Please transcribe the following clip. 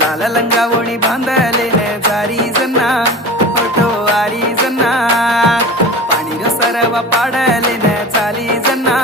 लाल लंगा वोणी बांधलेने जारी जना फोटो आरी जना पाणी रो सरवा पाडलेने चाली जना